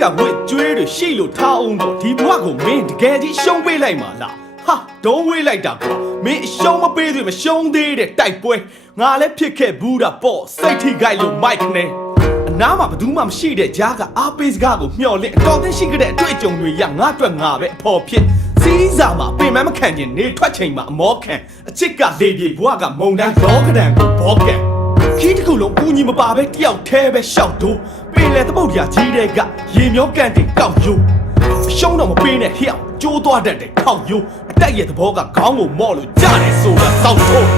ကဝစ်ကျွေးတွေရှိလို့ထားအောင်တော့ဒီဘဝကိုမင်းတကယ်ကြီးရှုံးပေးလိုက်မှာလားဟာဒုံးဝေးလိုက်တာကွာမင်းအရှုံးမပေးသေးမရှုံးသေးတဲ့တိုက်ပွဲငါလည်းဖြစ်ခဲ့ဘူးတာပေါ့စိတ်ထိခိုက်လို့မိုက်နဲ့အနားမှာဘယ်သူမှမရှိတဲ့ကြားကအားပေးစကားကိုမျှော်လင့်အတော်သိရှိကြတဲ့အတွေ့အကြုံတွေရငါအတွက်ငါပဲအဖို့ဖြစ်စီးစာမှာပင်မမခံခြင်းနေထွက်ချိန်မှာအမောခံအချစ်ကလေပြေဘဝကမုံတိုင်းလောကဒဏ်ကိုဘောကန်ခီးတစ်ခုလုံးကူညီမပါပဲတယောက်တည်းပဲရှောက်တို့ပင်လေသမုတ်ရာကြီးတဲ့ကရေမျောကန်တင်ကောက်ယူရှုံးတော့မပေးနဲ့ဟျောက်ကျိုးသွားတတ်တဲ့ခေါက်ယူအတက်ရဲ့သဘောကခေါင်းကိုမော့လို့ကြားတယ်ဆိုတာစောက်ထိုး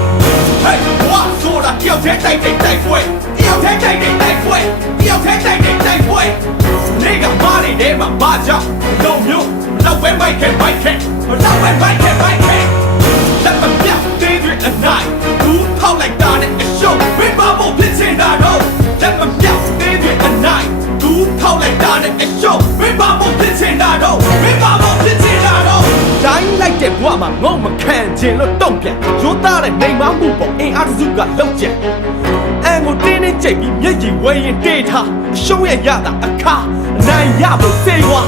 ဟဲ့ဘွားဆိုတာတယောက်တည်းတိုက်ပွဲတယောက်တည်းတိုက်ပွဲတယောက်တည်းတိုက်ပွဲနေကမားနေတဲ့မှာမကြောက်လုံးမျိုးလောက်ပဲမိုက်ခဲလောက်ပဲမိုက်ခဲလက်မပြတ်သေးတဲ့အနိုင်ဘူးထောက်လိုက်တာနဲ့အရှုံးဝင်းပါဖို့ဖြစ်နေတာတော့လက်မပြတ်သေးတဲ့အနိုင်ဘူးထောက်လိုက်တာနဲ့အရှုံးဝင်းပါဖို့ဖြစ်နေတာတော့တိုင်းလိုက်တဲ့ဘဝမှာငုံမခံခြင်းလို့တုံ့ပြန်ရိုးသားတဲ့နေမမှုပေါ်အင်အားစုကလောက်ကျန်အန်ကိုတင်းနေကြိတ်ပြီးမျက်ရည်ဝဲရင်တေးထားရှုံးရရတာအခါနိုင်ရဖို့စေဝါ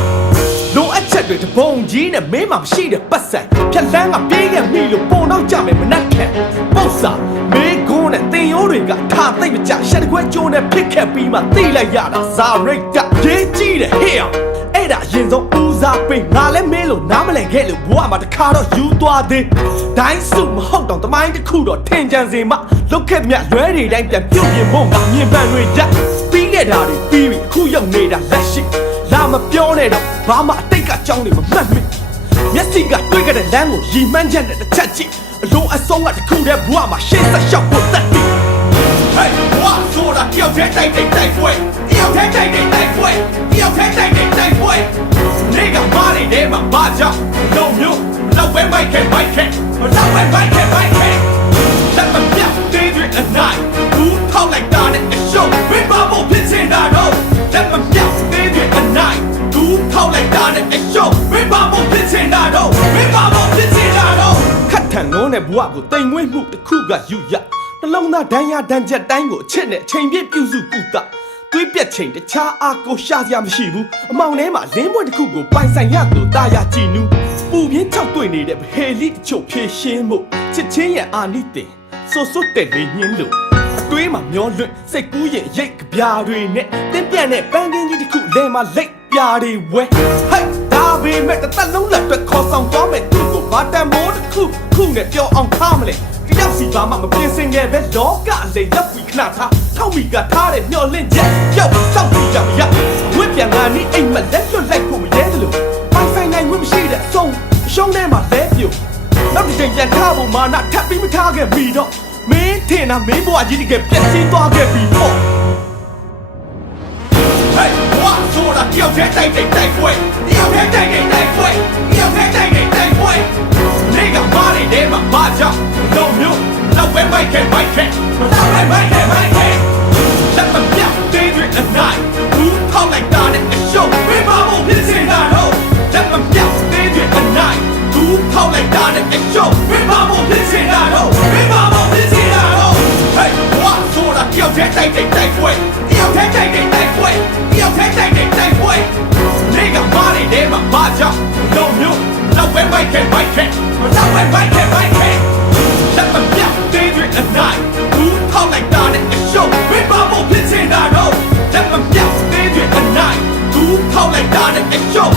လိုအပ်ချက်တွေတပုံကြီးနဲ့မင်းမှမရှိတဲ့ပတ်စံဖြက်လန်းကပြေးခဲ့မိလို့ပုံတော့ကြမယ်မနှက်ခံပုတ်စာမေးခွန်းနဲ့တင်ရိုးတွေကထားသိမ့်မကြရှက်တကွဲကျိုးနဲ့ဖြစ်ခဲ့ပြီးမှသိလိုက်ရတာဇာရိတ်တရေးကြည့်တဲ့ဟေ့အောင်အဲ့ဒါအရင်ဆုံးဦးစားပေးငါလည်းမင်းလို့နားမလည်ခဲ့လို့ဘဝမှာတခါတော့ယူသွားသေးဒိုင်းစုမဟုတ်တော့တမိုင်းတစ်ခုတော့ထင်ကြံစေမှလုတ်ခဲ့မြတ်လွဲတွေတိုင်းပြန်ပြုတ်ပြင်ဖို့ငါမြင်ပန်းတွေရပြီးခဲ့တာတွေပြီးပြီအခုရောက်နေတာလက်ရှိလာမပြောနဲ့တော့ဘာမှအတိတ်ကကြောင်းနေမမှတ်မိမျက်စိကတွေ့ကြတဲ့လမ်းကိုရီမှန်းချက်နဲ့တစ်ချက်ကြည့်အလုံးအစုံကတစ်ခုတည်းဘဝမှာရှေ့ဆက်လျှောက်ဖို့တက်ပြီဟဲ့ဘဝဆိုတာတယောက်တည်းတိုက်ပွဲတယောက်တည်းတိုက်ပွဲတယောက်တည်းတိုက်ပွဲနေကမားနေတဲ့မှာမကြောက်လုံးမျိုးလောက်ပဲမိုက်ခဲလောက်ပဲမိုက်ခဲလက်မပြတ်သေးတဲ့အနိုင်ဘူးထောက်လိုက်တာနဲ့အရှုံးဝင်းပါဖို့ဖြစ်နေတာတော့လက်မပြတ်သေးတဲ့အနိုင်ဘူးထောက်လိုက်တာနဲ့အရှုံးဝင်းပါဖို့ဖြစ်နေတာတော့ခတ်ထန်လုံးတဲ့ဘဝကိုတိမ်မွေးမှုတစ်ခုကယူရနှလုံးသားဒဏ်ရာဒဏ်ချက်တိုင်းကိုအချစ်နဲ့ချိန်ပြည့်ပြုစုကုသသွေးပြက်ချိန်တခြားအားကိုရှာစရာမရှိဘူးအမောင်ထဲမှာလင်းပွင့်တစ်ခုကိုပိုင်ဆိုင်ရလို့တာယာကြည်နူးပူပြင်းချောက်တွေ့နေတဲ့ဟေလိတချို့ဖြည့်ရှင်းမှုချစ်ချင်းရဲ့အာနိသင်ဆိုစွတ်တဲ့လေညင်းလို့အတွေးမှာမျောလွင့်စိတ်ကူးရဲ့ရိတ်ကပြားတွေနဲ့တင်းပြန့်တဲ့ပန်းကင်းကြီးတစ်ခုလဲမှာလိတ်ပြားတွေဝဲဟဲ့ဒါပေမဲ့တစ်သက်လုံးလက်အတွက်ခေါ်ဆောင်သွားမယ်သူ့ကိုဘာတန်မိုးတစ်ခုနဲ့ပြောအောင်ထားမလဲရောက်စီပါမှမပြင်ဆင်ခဲ့ပဲလောကအလေရောက်ပြီးခဏထားထောက်မိကထားတဲ့မျောလင့်ချက်ရောက်စောက်ပြီးကြမရဝစ်ပြန်ငါနီးအိမ်မလက်လွတ်လိုက်ဖို့မရဲသလိုပိုင်ဆိုင်နိုင်ဝစ်မရှိတဲ့အဆုံးအရှုံးထဲမှာလဲပြုတ်နောက်တစ်ချိန်ပြန်ထားဖို့မာနထပ်ပြီးမထားခဲ့ပြီတော့မင်းထင်တာမင်းဘဝကြီးတကယ်ပြည့်စည်သွားခဲ့ပြီပေါ့ဟဲ့ဘဝဆိုတာတယောက်တည်းတိုက်ပွဲတယောက်တည်းတိုက်ပွဲနေကမားနေတဲ့မှာမကြောက်လုံးမျိုးလောက်ပဲမိုက်ခဲလက်မပြတ်သေးတဲ့အနိုင်ဘူးထောက်လိုက်တာနဲ့အရှုံးဝင်းပါဖို့ဖြစ်နေတာတော့လက်မပြတ်သေးတဲ့အနိုင်ဘူးထောက်လိုက်တာနဲ့အရှုံးဝင်းပါဖို့ဖြစ်နေတာတော့ဟဲ့ဘဝဆိုတာတယောက်တည်းတိုက်ပွဲတယောက်တည်းတိုက်ပွဲနေကမားနေတဲ့မှာမကြောက်လုံးမျိုးလောက်ပဲမိုက်ခဲလက်မပြတ်သေးတဲ့အနိုင်ဘူးထောက်လိုက်တာနဲ့အရှုံးဝင်းပါဖို့ဖြစ်နေတာတော့လက်မပြတ်သေးတဲ့အနိုင်ဘူးထောက်လိုက်တာနဲ့အရှုံး